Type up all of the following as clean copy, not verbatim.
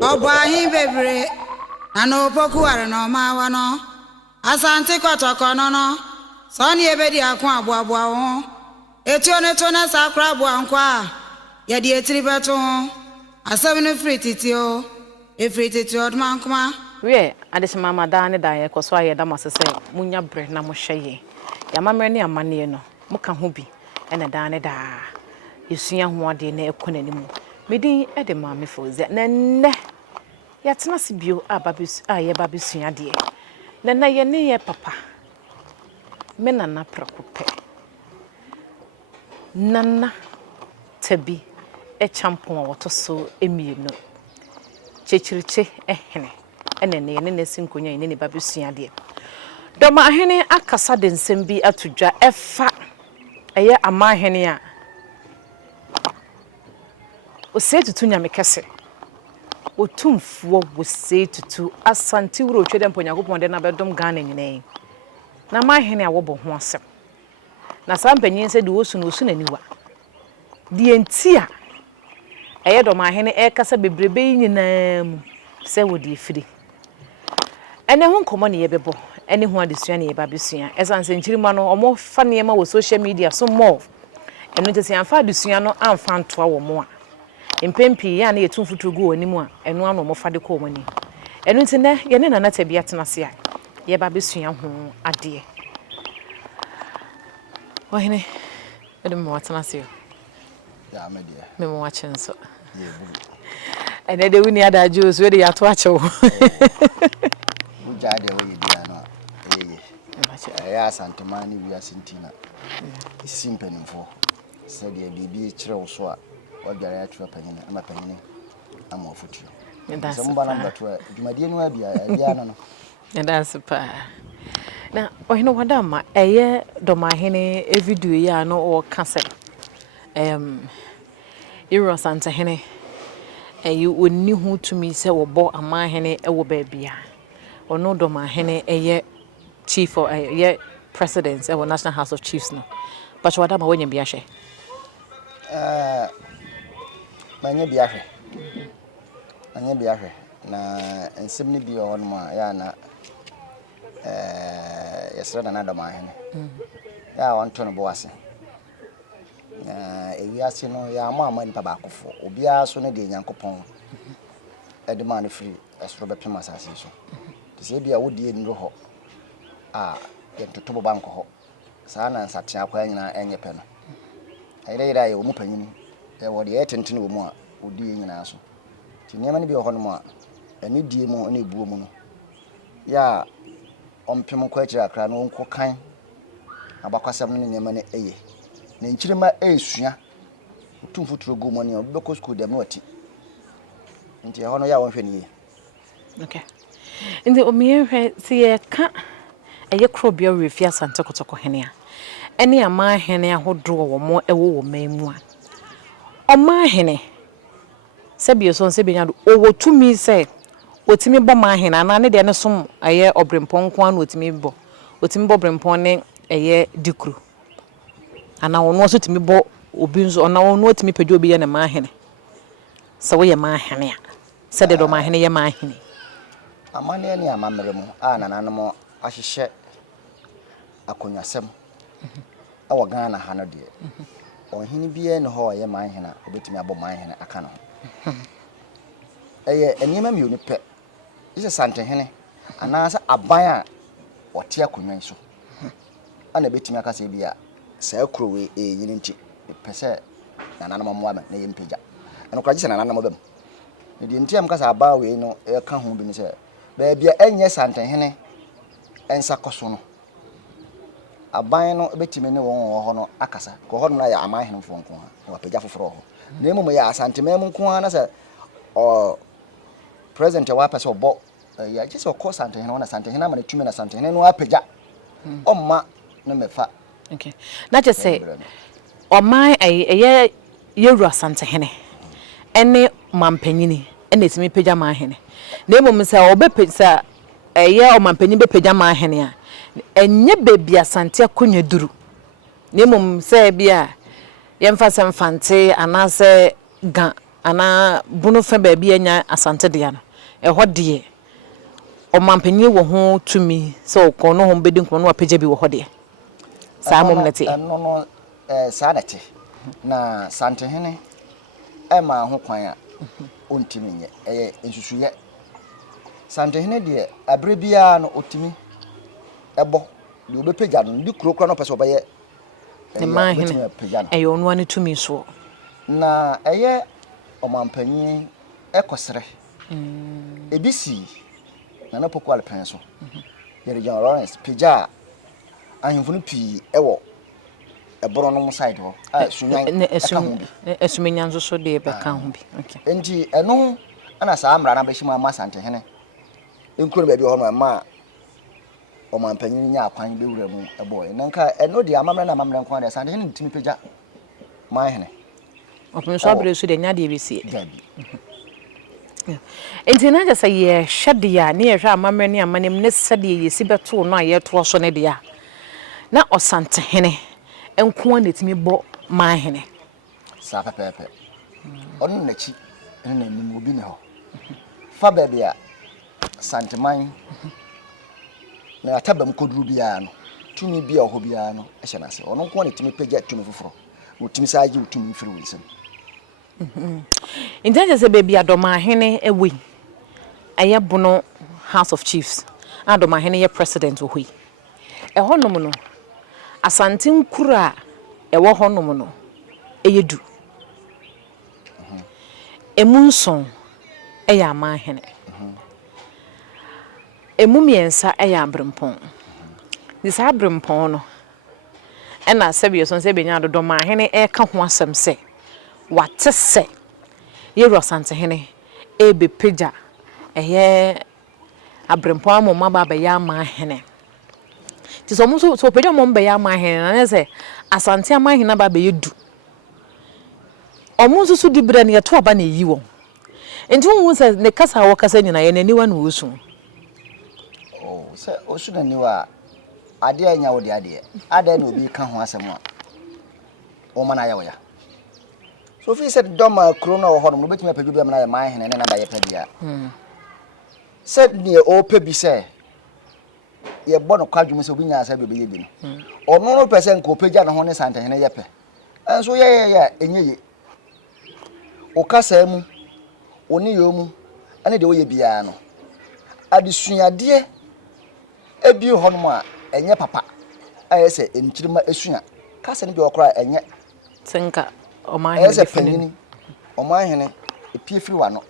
Obahi bebre ano poku are no mawa no asante kotoko no so ne ebedi akwa aboaboa ho etuo ne to na sakra aboa nkwa ye de etiri beto ho asem ne frititio efrititio dmankoma we adesema mama ne da ye koso aye da masese munya bre na mo hweye ya mamre ne amane no muka ho bi ene da ne da yesua ho ade na ekonanimu medin e de maame foze na nne yatena sibio ababis aye babisua de na ye ne ye papa me nana prakope nana tabi e champon woto so emienu chechiriche ehene ene ne ne sinkonya ne babisua de Dormaahene akasa de nsem bi atudwa efa eye amahene a osetutu nyame kese Otumfour wosetutu asante wuro twede mponyakopon de na bedom Ghana nyine na mahene a wobo ho asem na sampanyin se de wosu no su naniwa de enti a eye Dormaahene ekasa bebrebe nyina mu se wodi firi ene ho nkomo ne yebebo ene ho adesua ne yebabesua esanse nchirima no omo fa ne ma wo social media so more eno tese amfa adesua no amfa ntoa wo mo a impempi ya na yetumfu Tr0uble onimu a eno ano mo fa de ko mani eno nti ne ye ne nana Tabi atena se a yebabesua ho ade ohene edem mo atena se ya media me mo wa chenso ene de wuni ada juice we de yato achewo buja de we dia no ya santemani wi asentina simpenimfo se de bibi kire wo so a wadware ya tuwa panyine ama panyine ama ofutuo nda mba namba to dwumadie no abia no nda super na ohino wadama eye Dormaahene e video ya no o kase Iro Santa hene oni hu tumi se wobo amahene e wo baabia ono Dormaahene eye chief or eye president e wo National House of Chiefs no but wadama wanya bia hwe manye biahwe na ensem ni bi won ma ya na yesra na Dormaahene ya won to no bo ase ewiase no ya ama nipa ba akofo obia so ne de Nyankopon edema no free esro bepem asase so tse bia wodi enro ho ye ntotobo banko ho saa na nsatea kwa nyina enyepe no ayira ye omu panyin e wodi etentene wo mu a odi nyina so ti niam ne bi ho no mu a eni die mu na ebuo mu no ya ompem kwa akira akra no nko kan abakwasam ne niam ne eye na nchirima esua Otumfour Tr0uble mo ne obeko school dem no ati nti ho no ya won hwe ne ye okay indi omiehwe si ye ka eye krobia refi asante kotoko hene a ene amahene ahodo wo mo ewo wo mamu a omahene sebie so nse benya do owo tumi se otimi bo mahene ana ne de ne som eye obrempon nko an otimi bo brempon ne eye dikru ana wono so timi bo obi nso ona wono otimi pede obi ye ne mahene se wo ye mahene a se de Dormaahene ye mahene amane ne amamre mu nananmo ahyehye akonyasem awo Ghana ha no de ohini bie ne ho ye mahene obetimi abo mahene aka no enima mi oni pe ise santehene anasa aban a ote akonwan so ana betimi aka se bia sa krowe yini nti pese nananmo mo ama na ye mpega eno kwaje se nananmo bam ne nti am kasa aba we no e ka ho bi ni se ba bia enye santehene ensa koso no aban no betimi ne won ho no akasa ko ho no na ya amahene mfo nko ha wa pega foforo ho na emu ya asanteme mu nko ha na se president wa pese obo ya jese ko santehene wona santehene ama ne tumi na santehene no apega omma no mefa okay na je say omai eye yewura santehene ene mampanyini ene etimi pega mahene na emu se obepesa eye omampanyin bepega mahene a enye bebia sante akonya duru na emu se bia yemfa semfante anase ga ana bunu fa ba bi anya asante de no ɛhɔ de ɔmampanyi wɔ ho tumi sɛ ɔkɔ no ho bedi nkɔm no apagya bi wɔ hɔ de saa mom nete ɛno no saa nete na santehene ma ho kwan a ontimi nyɛ ɛyɛ nsusuyɛ santehene de abre bia no otimi ɛbɔ de obepagya no di kuro kura no pɛsɛ ɔbɛyɛ ne mahene ɛyɛ ɔno ane tumi so na ɛyɛ ɔmampanyi ɛkɔsrɛ ebisi na na poko alpen so yɛre John Lawrence pagya ahemfo no pii ɛwɔ ɛboro no side hɔ sunyan esumenya nso so de bɛka ho bi okay enti ɛno ana saa amra na bɛhye ama santehene enkuro baabi hɔ no ma ɔmampanyi nya akwan bɛwura mu ɛbɔe nanka ɛno de amamra na amamra nkwan de santehene ntimi pagya mahene ɔpem so abre so de nya de bɛsie enti na just ye hwede ya ne yehwe amamre ne amanem ne sede ye si beto no ayeto so ne de ya na osantehene enko na timi bo mahene sa pepepe onu na chi ene na nim obi ne ho fa ba bia santeman na atabam koduru bia no tumi bia ho bia no ehye na se onu nko na timi pagya tumi foforo otimi saaje otumi firi wisem Intange se baby Dormaahene ewe aye bono House of Chiefs Dormaahene ye president wo hui e honom no asante nkura e wo honom no eyedu emunson eye amahene emumiensa eye abrempon dis abrempon no e na sebie so se benya Dormaahene e ka ho asem se wate se yero santehene ebe pagya eye abrempon amoma baba ya mahene ti so mo so pagya mo mba ya mahene na se asante amahene baba yedu omo so di bra ne yeto aba na yi won enti wo se ne kasa wo kasa nyina ye naniwa na wosu se osu na niwa ade anya wo de ade na obi ka ho asem a wo mana ya wo ya so fi said doma corona ho no betime padu bi na ya mahene ne na da ye padia said ne o pabi se ye bo no kwadwum se obi nya asa be ye bi no ono no percent ko pagya no ho ne santehene ye pe enso ye enye o kasa mu oni yo mu ane de wo ye bia no adesuade ebi ho no a enye papa aye se enchirima esua kasa ne bi okora enye senka Omahene Omahene epie firi wa no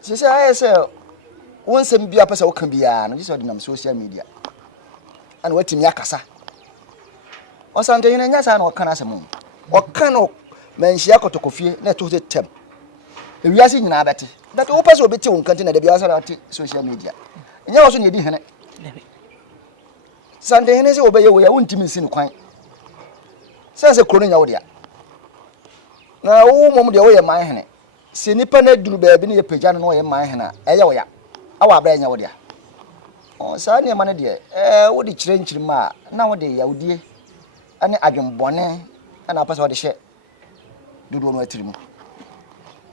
sese aye se wonsem bia pese wo kan bia no jise odinam social media ana watimi akasa osantehene nya sa na o kana asem o kan no manhia kotokofie na to tem ewiase nyina abete that wo pese obeti won kan na de bia sa na social media nya wo so ne di hene santehene se obeye wo ya wontimi nsi no kwan sense krono nya wo dia na wo mom de wo ye mahene se nipa na duru baabi ne ye pagya no wo ye mahene eye wo ya awa abra nya wo dia o sa ne ma ne de wo di kire nkirima na wo de ya wodie ane adwembone ana pasa wo de hye dudu no atirimu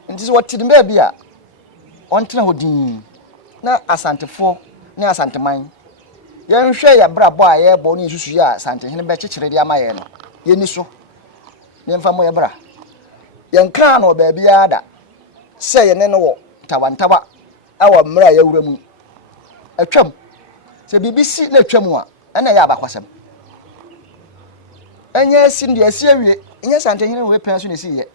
nti se wo tidim baabi a ontena hodin na asantefo ne asanteman ye nhwe ya brabo a ye bo ne susu ya asantehene be kyekyere de amaye no ye ni so ne mfa mo ye bra ye nka no ba bia da se ye ne no wo tawantawa awa mra ya wura mu atwam se bibisi na atwam a ena ya abakwasem enya si ndi asi awie enya santehene we pen so ne si ye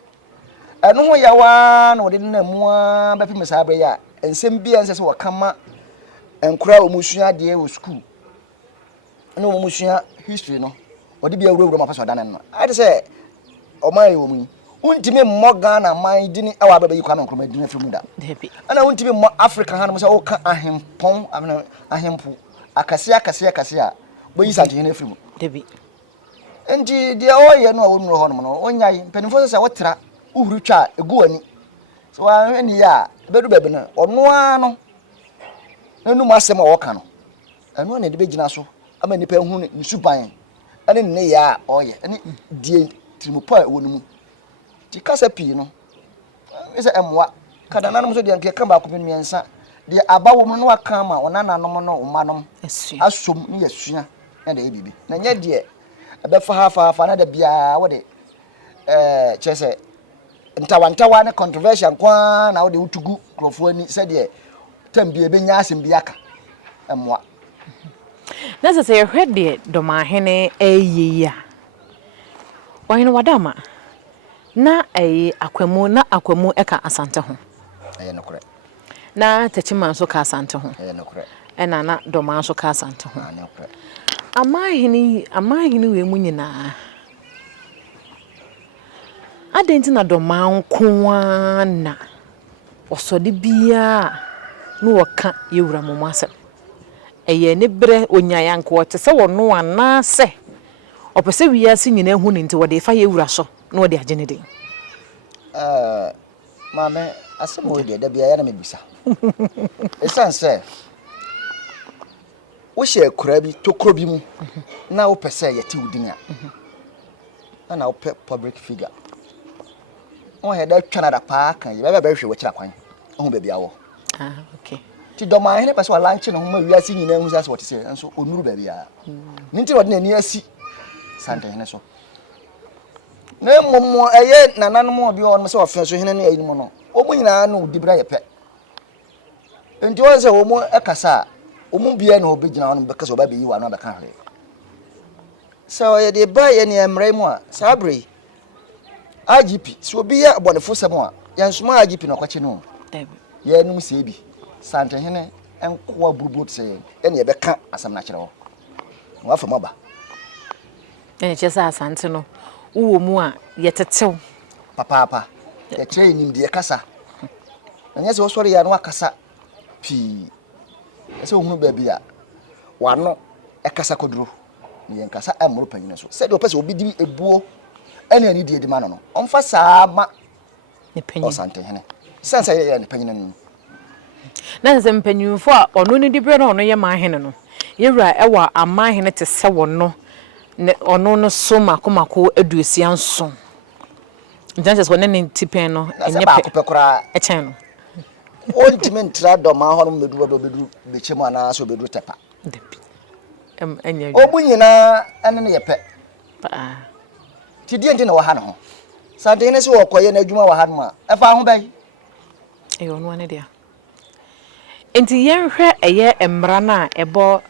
eno ho ya wa na ode na mu a ba pim sa abra ya ensem bia nse se wo kama enkura o musua de wo school ena o musua history no odi bia wura ma paso danan no ade se o mai wo mu untimi mo Ghana man dini awa baba yi kwa no kroma dini afimu da ana untimi mo Africa han mo se o ka ahempon ahempo akase a bo yi santehene afimu debi enti de o ye no a wonu ho no onyai mpanifo se wotra uhuru twa egu ani so ani ya bedu bebe no ono ano nanu masem a woka no anu na de begina so ama nipa hu ne suban ane ne ya oye ane die Tr0uble wonu mu ti kasa pi no Is a emwa. Kadanam so de anke ka ba ko miensa. De abawo no aka ma onana no no umanom. Asom ne yasua na de bibi. Na nya de abefa hafa na de bia wo de chese ntawantawa ne controversial kwa na wo de utugu krofo ani se de tambie benya asem biaka emwa. Na se ye hwede Dormaahene eyiya. Wahene wadama. Na akwamu eka asante ho. Nokore. Na Techima so ka asante ho. Nokore. Ena na Dormaa so ka asante ho. Nokore. Amahene we mu nyina. Adenti na Dormaa nko na osode bia no woka yewura momo asem. Eye ne bre onyaya nko wote se wono ana se opese wiase nyina hu ne nti wode fa yewura so na wode agene den. Mame asem wo de bia ya na mebisa. Esanse wo hye akura bi tokro bi mu na wo pese yete wudin a na wo public figure o he da twana da pa kan ye be hwe wo kira kwan o hu ba bia wo Okay. Ti Dormaahene pese wa lanche no homa wiase nyina hu sase wote se enso onuru ba bia ninti wode na ni asi sante hene so na mommo eye nananom obi on se ofen so hene na ayi mu no omu nyina no dibra ye pe enti won se omu ekasa omu bia na obegina on be kasa oba be yi wa no be kan hwe so ye de ba ye ne emre mu a sabre IGP so obi ya abonefo sem a yansoma IGP no kwache no ye num se bi sante hene enko burubut se ene ye be ka asam na kire ho wa fa maba Ene chesa asante no uwo mu a yetetew papa ye kire nim de kasa anya se wo sori ya no akasa pi ese ohunu ba bia wano ekasa koduro ye nkasa amro panyina so se de opese obi di ebuo ene ani di edima no onfa saama ne panyin osante hene sansa ye ne panyina no na se mpanyinfo a ono ne dibre na ono ye maahene no yewura ewa amaahene te se wono ne ono no so makomako aduosia nso njanse so ne ne tipen no enye pe kora echen no Ultimate Dormaa ho no bedu be chemu ana so bedu tepa enye obu nyina ene ne yepe ti die nti na wa ha no sante ne se wo koye na adwuma wa ha no a efa ho bai ono ane dia enti yenhwe eye emra na ebo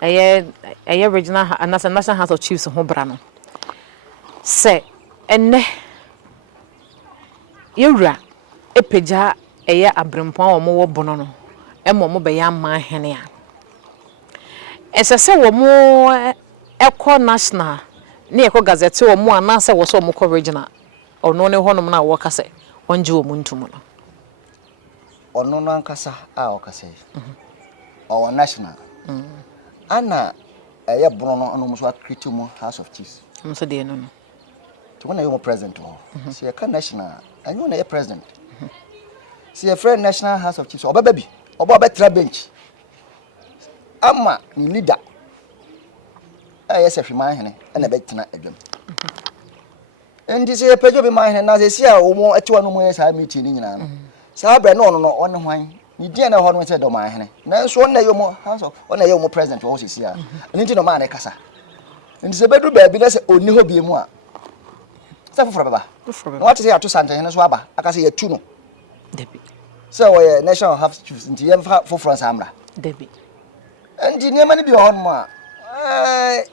eye regional national house of chiefs ho bra no se enne yewura epeja eye abrempon wo mo wo bono no mo be ya Amaahene a esese wo mo ekọ national ne ekọ gazette wo mo anase wo so mo kọ regional ono ne honom na wo kase onje wo muntumu no ono no ankasa a o kase o national ana eye bono no ono mo so create mo house of chiefs mo so de no no to when you president ho se ka national anyo na ye president see a friend national house of chiefs obaba bi oba tra bench ama ni leader yes Amaahene na betena adwam endi se pejo be Amaahene na se sia wo mo atiwa no mo yes ha meeting ni nyina no sa bre no no one hwan ni dia na ho no se Dormaahene na so na yo mo house of na yo mo president wo se sia endi no ma na kasa endi se bedu ba bi na se oni ho bi mu a se foforo baba what say ato sante hene so aba aka se yatu no debi so we national have choose nti yem for France amra debi nti niam ni bi ho no a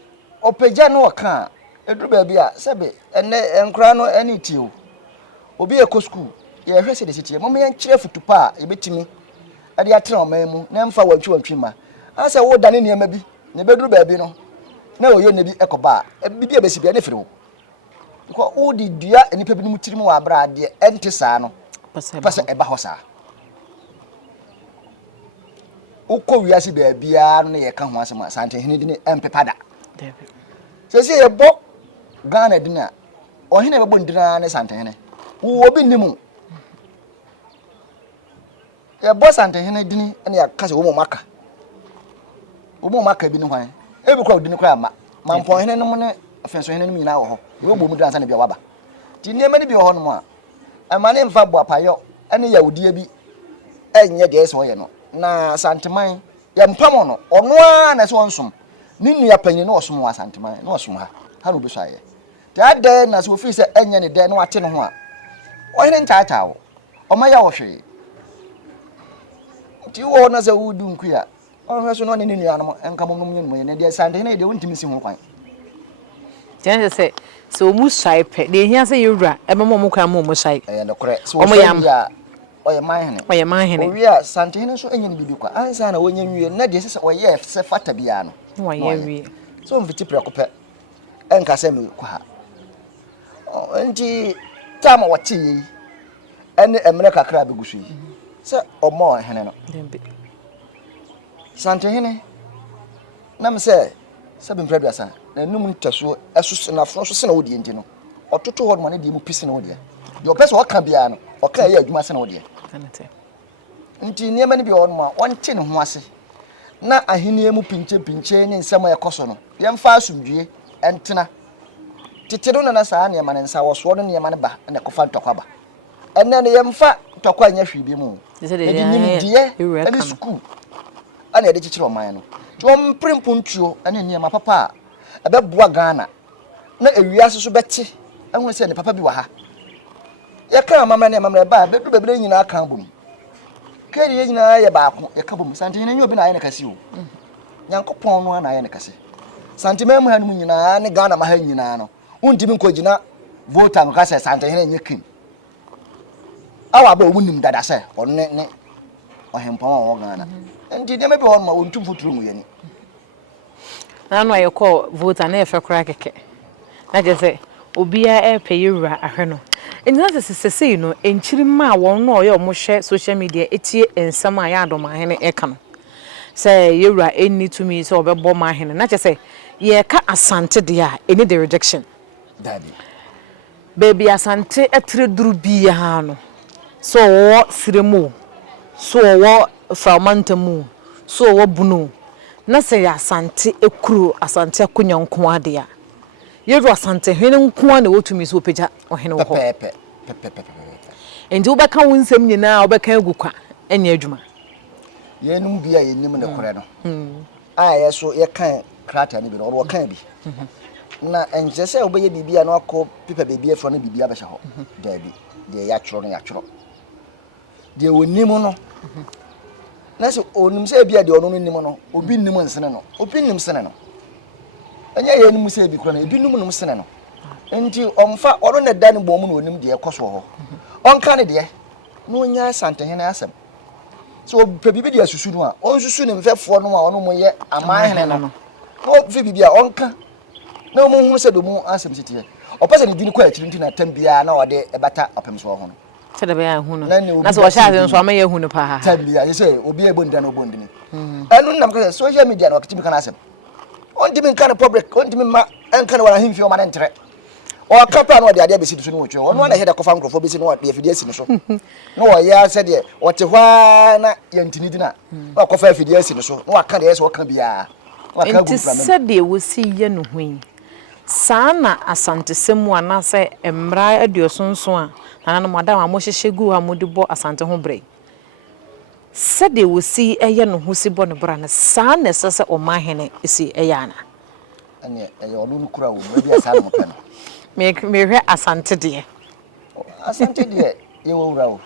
opeja no waka eduru ba bi a sebe ene enkura no ani ti o obi e ko school ye hwese de sitie mom yen kire futupa e betimi ade atra oman mu na mfa wantwi ma asa wo dane niam bi ne beduru ba bi no na oye ne bi ekoba bi e besi bi ne firi wo ko o di dua enipa bi no mutiri mu wa abra ade ente saa no pasa eba ho saa uko wiase be bia no ye ka ho asema sante hene di ne empepada se ye bo Ghana di na o hene be bo ndina ne sante hene wo obi nimu ye bo sante hene di ni ene ya kase wo mo maka bi ne hwan e bi kwa di ne kwa ma mampon hene no mo ne afenso hene no nyina wo ho wo bo mu dansa ne bia waba ti niema ne bi wo ho no mo amane mfa boapayo ene yawudie bi enye de ese oye no na santeman ya mpamo no ono a na se onsom ni nua panyin na osom wa santeman na osom ha no bi so aye that day na so fi se enye ne de na wate no ho a ohene nchacha wo omaya wo hwe ti wo na se wudu nkuya ohwe so no ne nua no enka momnom nyem ne de sante ne de wontimi si ho kwan Jen say so mu sai pe de hia say yewura e memo mo kwan mo sai no kore so ya oye mahene owi a sante ne so enye ne bibi kwa ansa na wonye nwie na de se oye se fata bia no oye wi so mfiti prekope enka se me kwa ha nti tama wati ene emre kakra begusu yi se omo hene no sante hene na me se bi asa na num ntaso esu na fro so se na wodi enti no ototo ho no ne de mu pisi na wodi de opese oka bia no oka ye adwuma se na wodi nti niema ne bi ho no ma wonte ne ho ase na ahenie mu pinche ne nsema ekoso no yemfa asumdue entena titiro na saa niema ne nsa wo so no niema ne ba na kofa ntokwa ba enne ne yemfa ntokwa anya hwibi mu ne di nimdie ene school ana de chichiro man no twom prempuntuo ene niema papa abeboa Ghana na ewiase so beti ehun se ne papa bi wa ha ye ka mama ne mama ba bedu bebere nyina kan bom keri ye nyina ye baako ye ka bom sante nyina obi na aye ne kase o nyankopon no na aye ne kase sante memu ha no nyina ne Ghana ma ha nyina no untimi nkogina voter no kase sante nyina nye kin awa ba omunim dada se onne ne ohempon wo Ghana ndi de mebi ho ma Otumfour Tr0uble yani na no ayeko voter na efe kura keke na je se obia e peyewura ahwe no enna sesese no enchiri ma won no oye omohwe social media etie ensam a ya Dormaahene eka no se yewura enni to me se obebo Mahene na je se ye ka asante de a eni the rejection daddy baby asante etreduru bia no so wo siremu so wo fragmentamu so wo bunu na se ya asante ekuru asante akonyanko ade a yeru asante hene nko na wotumi so peja ohene wo pepe enti wo beka wonsem nyina wo beka agukwa enya adwuma yenum bia yenim ne kore no a yeso ye kan krata ni bi no wo kan bi na enje se obeye bibia na akọ pepa bibia fro na bibia be hye ho dabi de ya tworo no ya tworo de wonim no na se onum se bia de ono no nim no obi nim nsene no obi nim sene no anya ye nim se bi kro na ebi num sene no enti omfa ono na da ne bom no onim de ekoso ho onka ne de no onya asante hene asem so pebibi de asusu no a onsusu ne mfefo no a ono mo ye Amaahene no no fi bibia onka na mo hu se do mu asem sitie opese ne dini kwa akiri nti na tambia na ode ebata opemso ho no se de be ya hu no na so wo sha nso ama ye hu no pa ha tambia ye se obi ebonda no bondini enu nam ka social media na wakati mi kana asem ondimi kan public ondimi ma enkan wala himfi o ma ntre o kapa no de ade be sidu so no wotwe ono na heda kofa nkrofo be si no de afidie si no so no wo ya se de wote hwa na yantini dina wa kofa afidie si no so no waka de ye se woka bia waka gu plan se de wo si ye no hwin sana asante semu ana se emra aduosonso a nana madam amohyehye gu ha modi bo asante ho bre se de wo si eye no ho si bo ne bra na sana sese o Mahene si eye ana ane eye onu no kura wo bia sa no pe no me hwe asante de ye wo wura wo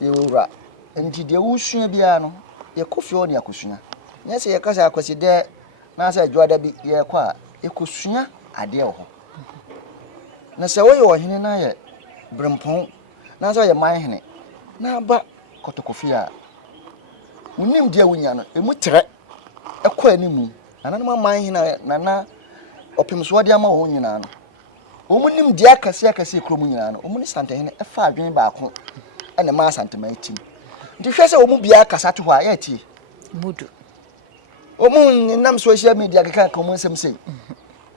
ye wo wura enti de wo sua bia no ye kofi o ne akosua nya se ye kasa akwasi de na sa adwada bi ye kwa ekosua ade ho na se wo ye ohene na ye brempon na so ye Mahene na ba kotokofi a unim dia wonya no emu tre ekwa animu na Mahene na opemso de ama wo nyina no omunim dia akase kromu nyina no omuni sante hene efa adwen baako ene ma sante ma etim nti hwe se omu bia akasa to ha ya tie budu omu nam social media kaka komu nsem sei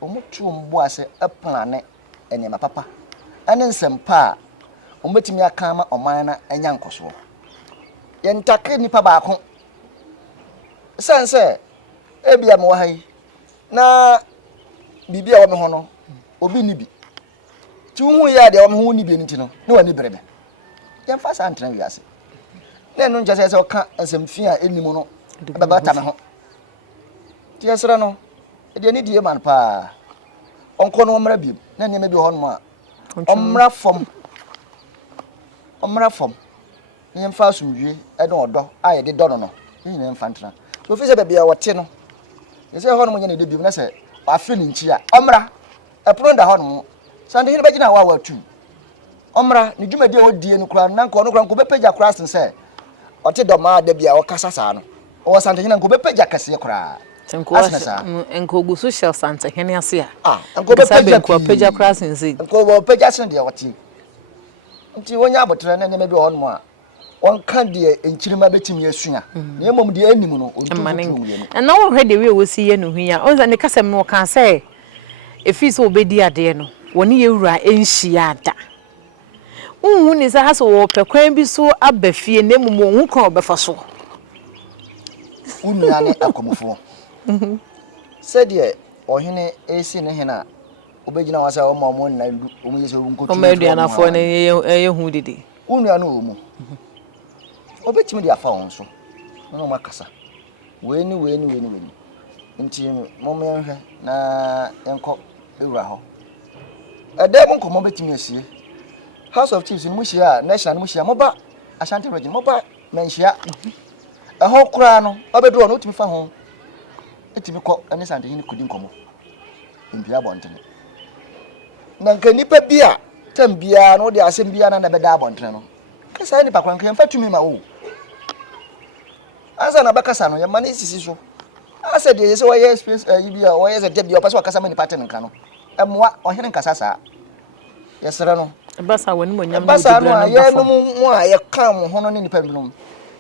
omu tu mbo ase eplane ene ma papa ane nsem pa ombetimi aka ma oman na anya nkoso ye ntake nipa baako sanse ebia mo hai na bibia wo me ho no obi ni bi ti hu ya de o me hu ni bi nti no ne wani brebe yem fa sa antena wiase na no nja se o ka asem fi a enimu no baba ta me ho ti esra no de ni die man pa onko no mra bi na ne me bi ho no a omra fom yem fa asumdwe e no odo a ye de do no ni ne mfa ntena so fi se bia wote no ye se ho no nya ne de bi na se afi ni nchi a omra e pro nda ho no sande hine bagina wa watu omra ni dwumadi a odie no kura na nko no kura nko bepeja kura sense ote doma da bia o kasa saa no o sante hine nko bepeja kase kura nko gu social sante hine ase nko bepeja kura sense nko bepeja sen de wote nti wonya abotre na nyame bi ho no a wonka de enchirima betimi asua na emom de anim no ontu na wo hwede we wo si ye no hia o za ne kasem no ka say efi so obedi ade no woni ye wura enhia ada unhu ni sa haso wo pekwan bi so abafie na emom wo kan obefa so unu ane akomofo sede ohene esi ne hena obegina wasa o mo na ndu o mo yeso nkotu o medua na fo na ye hu didi unu ane o mu obetimi de afa won so no makasa weni nti mo menhwe na enko ewura ho ede mo nkomo betimi asie House of Chiefs ni mo hia national mo hia mo ba Ashanti region mo ba menhia ho kura no obedu no utimi fa ho etimi ko ene sante hini kudi nkomo mbia bontene na nka nipa bia tambia no de asem bia na beda bontene no kasa ni pakwan kan fatumi ma wo asa na bakasa no yamane sisi so asa de yese wa yes space bia o yese de bia opase wakasa mani pattern nka no emwa ohene nkasa saa yesere no basa woni mo nyam no de bra no ye no mo a ye kam ho no ni nipa binom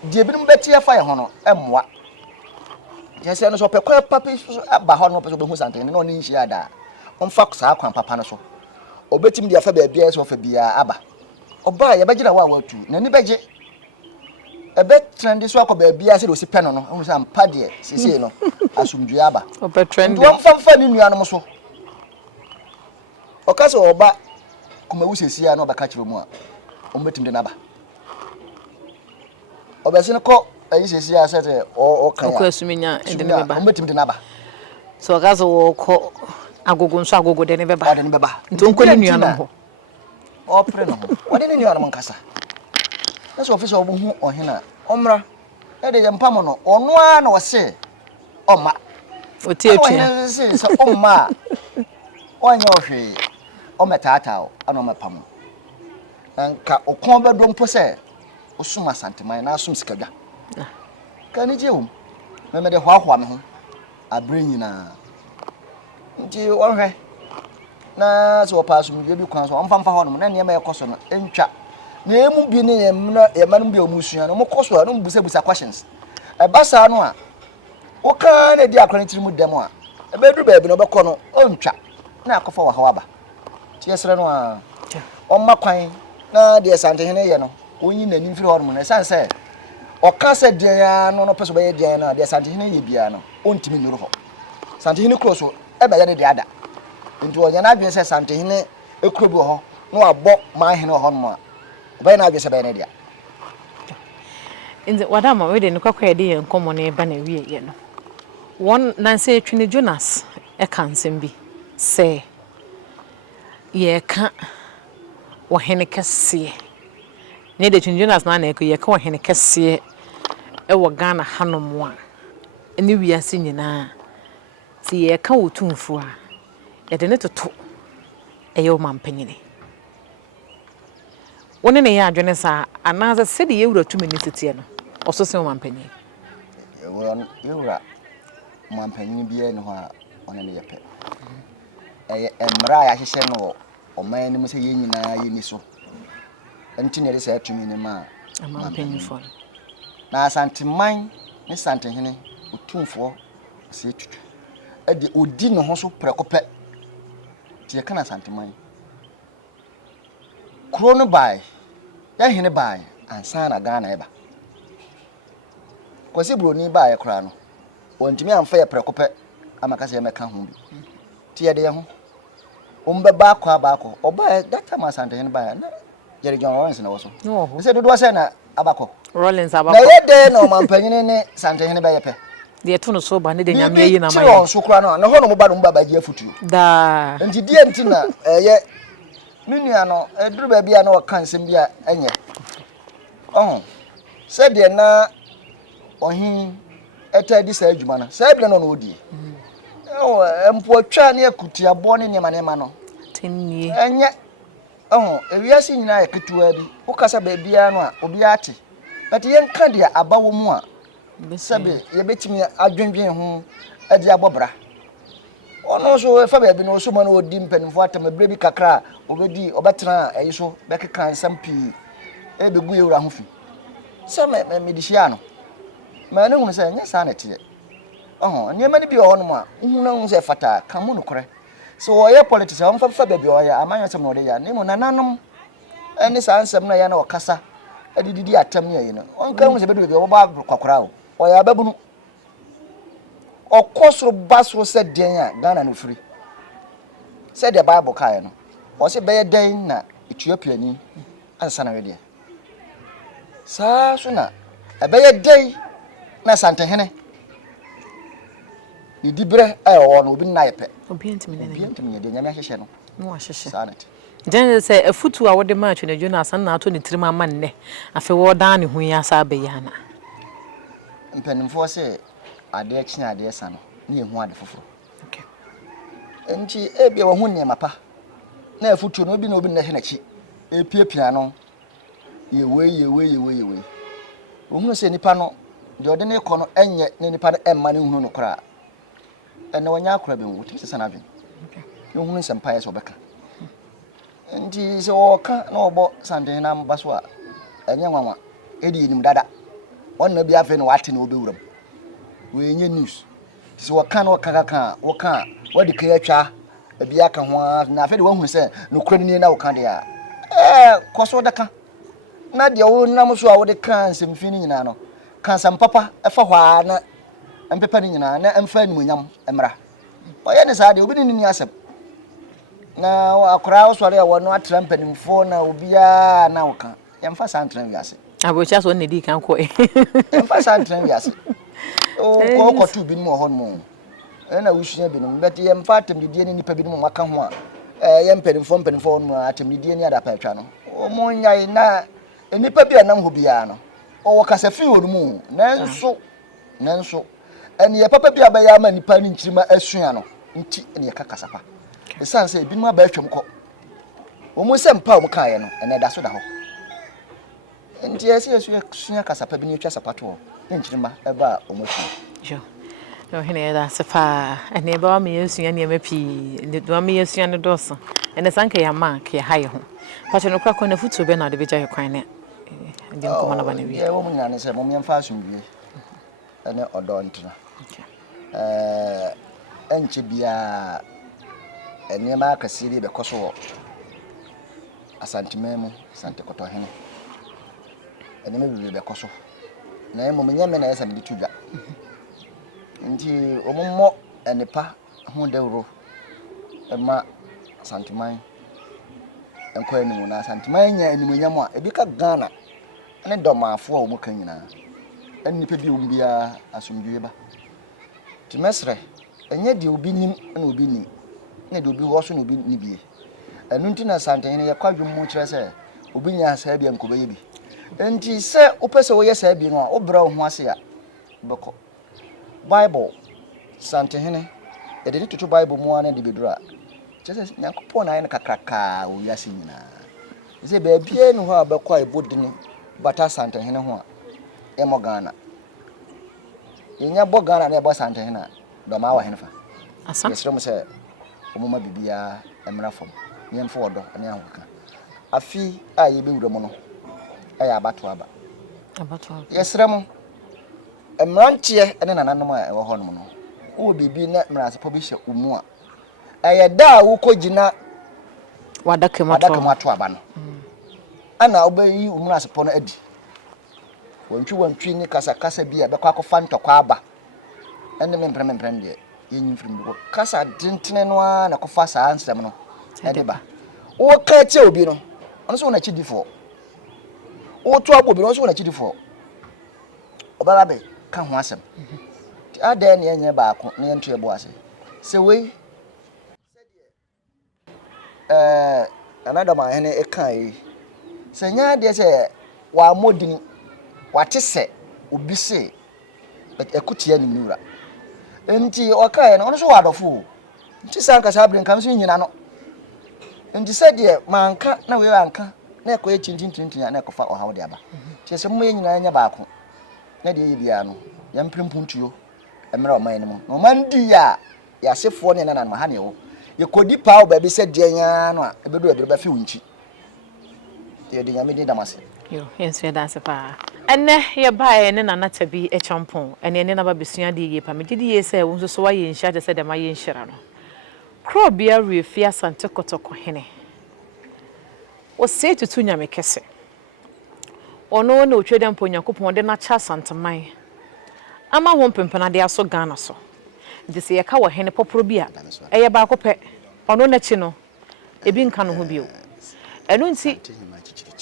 de binom betie fa ye ho no emwa yese no so pekwa papa so aba ho no pese obehu sante no ni nhia da omfa saa kwan papa no so obetim de afa ba bia so fa bia aba oba ye bagina wa watu na ni beje ebe trendi so akoba bia se do si peno no hu sam pade sisi no asumdwe aba obe trendi ndo mfamfa ni nua no so okase oba kuma wusesi ya no baka kire mu a ombetim de naba obese ne ko ayi sesi ya sete o kan ya ko asumenya ende ne beba ombetim de naba so okase wo ko agogo nso agogo de ne beba ntonko ni nua no ho o pre no ho wode ni nua no nkasa na so office obo hu ohena omra e de mpamo no ono a na wose oma oti etua ohena se so oma onye ohwe o metata ana o mapam nka okon bedo mpo se osuma santeman na asum sikadwa ka ni jeum me de hwahwa me ho abre nyina nti wonhwe na so pa asum bi kwan so omfamfa ho no na ne ma yekoso no entwa na emu bi ne ye manum bi omusua no mokoso no mbusa questions e basa no a wo kan na di akran tiri mu dem a e be duru ba bi no be ko no ontwa na akofa wa hawa ba ti yesre no a omma kwan na de sante hene ye no onyi nani mfiri ho no na sanse o ka se de ya no peso be ye de na de sante hene ye bia no ontimi nuru ho sante hene kro so e be ye de ada nti o nya na adwen se sante hene ekro bi ho no abo ma hene ho no a obai na adwen se be ne dia inze wadama we de no kwakwa de ye nkomo ne ba na wie ye no won nanse twine Jonas e kan sembi se ye ka wo hene kese ne de twine Jonas na ko ye ka wo hene kese e wo Ghana hanom a ene wiase nyina ti ye ka Otumfour a ye de ne toto e ye o mampanyine woni ne ya adwene sa anaza se de ye wura tumi ne tetie no oso se o mampanyine yewura mampanyine bia ne ho a one ne yepe emra ya hihye no oman ne mo se ye nyina ye ni so enti ne se atumi ne ma mampanyine fo na santeman ne santehene Otumfour se tutu ade odi ne ho so prekope tie kana santeman krono bai ya hene bai ansa na Ghana eba kwase broni bai ya kra no wontimi amfa ya prekope amakase ya meka ho bi tie de ho Umbe baako. Oba that time asante hen ba na Jerry John Rollins na woso. No. Say do say na abako. Rollins Na abako. ye de na o mampanyine ne sante hen ba ye pe. De to no so ba ne de nyame yi na ma ye. Chiro so kra no na ho no mo ba no ba bagie afutu. Da. Nti die nti na ye nunua no eduru ba bia na o kan sem bia enye. Oh. Say de na ohin etadi sa adwuma na. Say bia no no odi. Empo atwa ne akutiabo ne nema no. Tennie. Enye. Ewiase nyina ye ketua bi. Wo kasa ba bia no a obi ate. But yen ka dia abawo mu a sabe ye betimi adwenwen ho ade abobra. Ono so fa ba bi no so mo na odi mpanimfo atam bre bi kakra obedi obetena ayi so bekeka nsam pi e begu ewura ho fi. Se me dihia no. Ma ne hu se nya sa na tie. Nyema ni bi ho no mu a hu na hu se fata ka mu no kore. So oye politics am fa ba bi oye amanyo sem no de ya ne mu nananom eni sa ansem na ya na okasa adididi atam ne no onka hu se bedu bi oba kwakora o oya babunu okosoro basoro se den a Ghana no free se the Bible kai no o se be den na Ethiopia ni ansa na we de sa so na be den na sante hene ni dibre wo no obi na yepe Obi ntimi ne de nyame ahihye no no ahihye sanity Jen say afutu a wode match na Jonas na ato ne tirima ma nne afi wo dan ne hu ya sa be yana mpanimfo se ade akina ade esa no ne ehu ade foforo okay enti ebia wo hu ne mapa na afutu no obi na obi na henachi epiepia no yewe wo hu se nipa no de ode ne kɔ no enye ne nipa no emma ne hu no kora ene wanya akora be wo tisi sana adwen okay wo hu se mpa yeso beka enti se wo ka na obo sande na mba so a enye nwanwa edi enim dada wonna bi afi no wate na obewuram we enye news se wo ka na wo kaka wo ka wodi ka atwa abi aka ho na afi de wo hu se no kura ni na wo ka de a koso daka na de wo nam so a wo de kan semfi ni nyina no kan sam papa efa hwa na empepa ni nyina na emfa animonyam emra oye ne sa de obi ni asem na akora wo sori a wo no atrampanimfo na obia na wo ka yemfa santran wiase abocha so ne di kan ko yemfa santran wiase o ko tu bi mo ho no na wuhia bi no bet yemfa atemdidie ni nipa bi no maka ho a yempanimfo no atemdidie ni adapa atwa no o mo nyai na nipa bi anam ho bia no o wo kasa fi wo mu nanso ene ye papa bi abaya ma nipa ni nchirima asua no nti ene ye kakasa pa esan se bi mu aba atwam kɔ wo mu se mpa wo mu kae no ene da so da ho nti ese sua kasapa bi ni atwa sapato ne nchirima eba o mu jo no hene da sefa ene ba me yesua ne mapi ne do me yesua ne doso ene sanka ya ma ke haye ho pacho no kwa na futu be na de beja kwan ne ndi nko na ba ne wi wo mu nyane se mo yemfa asomdwe ene odo ntena enche bia ene ma akasiri be koso asantimemu sante koto hene ene me bi be koso na emo nyame na yesa me ditudwa nti omommo ene pa hu dewro ema santiman enko enimu na santiman nya enimu nyamo a ebi ka Ghana ene Dormaahene a wo kan nyina eni pe bi ombia asomdwe ba timesre enye di obi nim na obi nim na de obi wo so na obi ni bie enu nti na santen ye kwadwum mu kire se obi nya sa bia nko beye bi enti se opese wo ye sa bi no a obra ho ase a beko Bible santen e de tutu Bible mu ana de bedura chese nyakopo na ye kakraka o yase nyina se be bia no ho abekwa ebodini bata santen ho a e mo Ghana yenya bo Ghana na e bo santen na Dormaahene fa asa yesrem se omoma bibia emra fom nyemfo wodo ane ahoka afi a ye bewura mo no aya abato aba yesrem emrantie ene nananom a ewo ho no no wo bibi na mrasepo bi hye umu a eye da wo kogina wadake mato aba no ana obayi umrasepo no adi wantwi ni kasa bi a bekwa akɔfa ntɔkwa aba ene memprem de yenyimfrim do kasa dintene no a na kofa saa ansem no Edeba. O ka tie obi no. Ono so na chidifo. O to abo bi no so na chidifo. Obaba be ka ho asem. Ada na enye baako na yentu ebo ase. Se we another man e kan se nya de se wa modini wate se obi se ekutia ni nura enti okaye no so wadofo nti sanka sabre nkam so nyina no nti se de manka na we anka na ekoye chintintintin na ekofa ohawo de aba ti se mo nyina nya baako na de ye bia no ya mprimpuntuo emre o man ni mo no man di ya sefo ne na ma ha ne wo ye kodi pawo ba bi se de nya no a ebedu ebere ba fi wunchi ye de nyame de damase yo yenso da se pa enne ye bae ne nana Tabi e champon ene ne na ba besua de ye pa me gidi ye se wo so wa ye nhia de se de ma ye nhira no kro bia refia sante kotoko hene o se tutu nyame kese ono na otwe de mponyankopon de na cha santeman ama ho pempena de aso Ghana so de se ye ka wo hene poporo bia eye ba akopɛ ono na chi no ebi nka no ho bio eno nti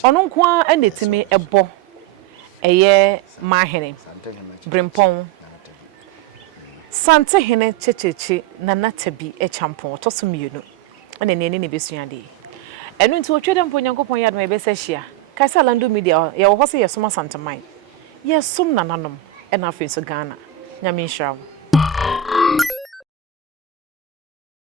ono nko a anetime ebo eye mahene brimpon sante hene checheche na Tabi e champon to so mienu na ne besua de eno nti otwe de mponyankopon yadom e bese hia kaisa Alandu Media ye wo ho se ye soma santeman ye som nananom e na afi so Ghana nyame nhwira